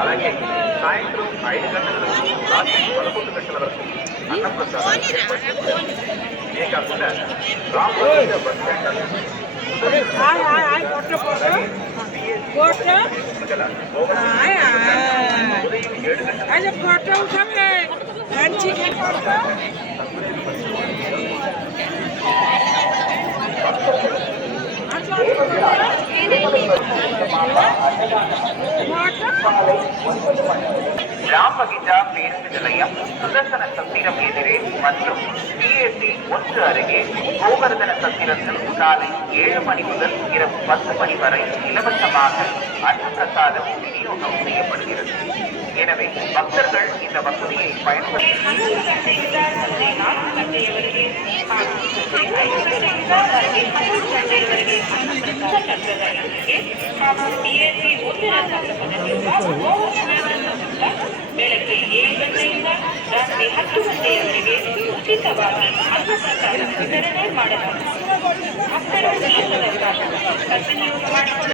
అలాగే సాయంత్రం 5 గంటల నుంచి రాత్రి 11 గంటల వరకు అన్నప్రసాదాలు ఏర్పాటు చేశారు. ఇదే కాకుండా రామోజీ బస్ స్టాండ్ ராம்பகிஜா பேருந்து நிலையம், சுதர்சன சத்திரம் எதிரே மற்றும் பிஏசி 1 அருகே கோவர்தன சத்திரத்தில் காலை 7 மணி முதல் இரவு 10 மணி வரை இலவசமாக அன்னப்பிரசாதம் விநியோகம் செய்யப்படுகிறது. எனவே பக்தர்கள் இந்த வசதியை பயன்படுத்தி ಬೆಳಗ್ಗೆ 7 ಗಂಟೆಯಿಂದ ರಾತ್ರಿ 10 ಗಂಟೆಯವರೆಗೆ ಉಚಿತವಾಗಿ ಅನ್ನಪ್ರಸಾದ ವಿತರಣೆ ಮಾಡಲಾಗುತ್ತದೆ. ಭಕ್ತರು ಸದುಪಯೋಗ ಮಾಡಿಕೊಳ್ಳಿ.